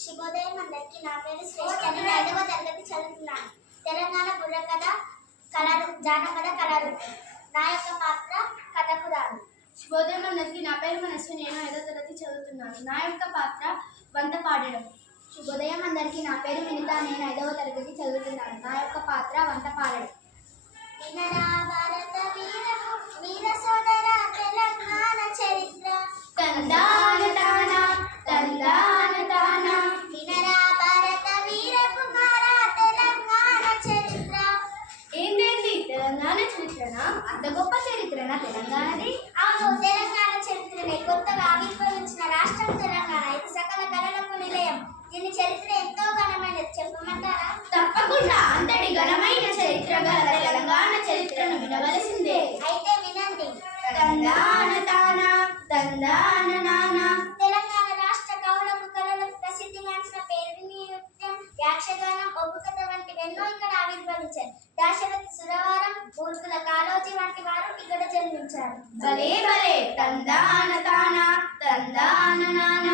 శుభోదయం అందరికీ. నా పేరు శ్రేష్ఠ. నేను 5వ తరగతి చదువుతున్నాను. తెలంగాణ బుర్రకథ జానపద కళారూపం. నా యొక్క పాత్ర కథకురాలు. శుభోదయం అందరికీ. నా పేరు మనస్సు. నేను 5వ తరగతి చదువుతున్నాను. నా యొక్క పాత్ర వంట పాడడం. శుభోదయం అందరికీ. నా పేరు వినిత. నేను 5వ తరగతి చదువుతున్నాను. నా యొక్క పాత్ర వంట పాడడం. వినరా భారత వీర సోదర తెలంగాణ చరిత్ర. తందాన తాన తందాన తాన. వినరా భారత వీర కుమార తెలంగాణ చరిత్ర. ఏంటండి తెలంగాణ చరిత్రనా? అంత గొప్ప చరిత్రనా తెలంగాణది? అవును, తెలంగాణ చరిత్రనే. కొత్తగా ఆవిర్భవించిన రాష్ట్రం తెలంగాణ. ఇది సకల కళలకు నిలయం. దీని చరిత్ర ఎంతో ఘనమైనది. చెప్పమంటారా? తప్పకుండా. అంతటి ఘనమైన చరిత్ర గల తెలంగాణ చరిత్రను వినవలసిందే. అయితే వినండి. తందాన తాన తందాన నాన. తెలంగాణ రాష్ట్ర కవులకు కళలకు ప్రసిద్ధిగాంచిన పేరిణి నృత్యం, యాక్షగానం, ఒగ్గు కథ వంటివి ఎన్నో ఇక్కడ ఆవిర్భవించారు. దాశరథి సురవరం, బూర్గుల కాళోజీ వంటి వారు ఇక్కడ జన్మించారు. భలే భలే. తందాన తాన తందాన నాన.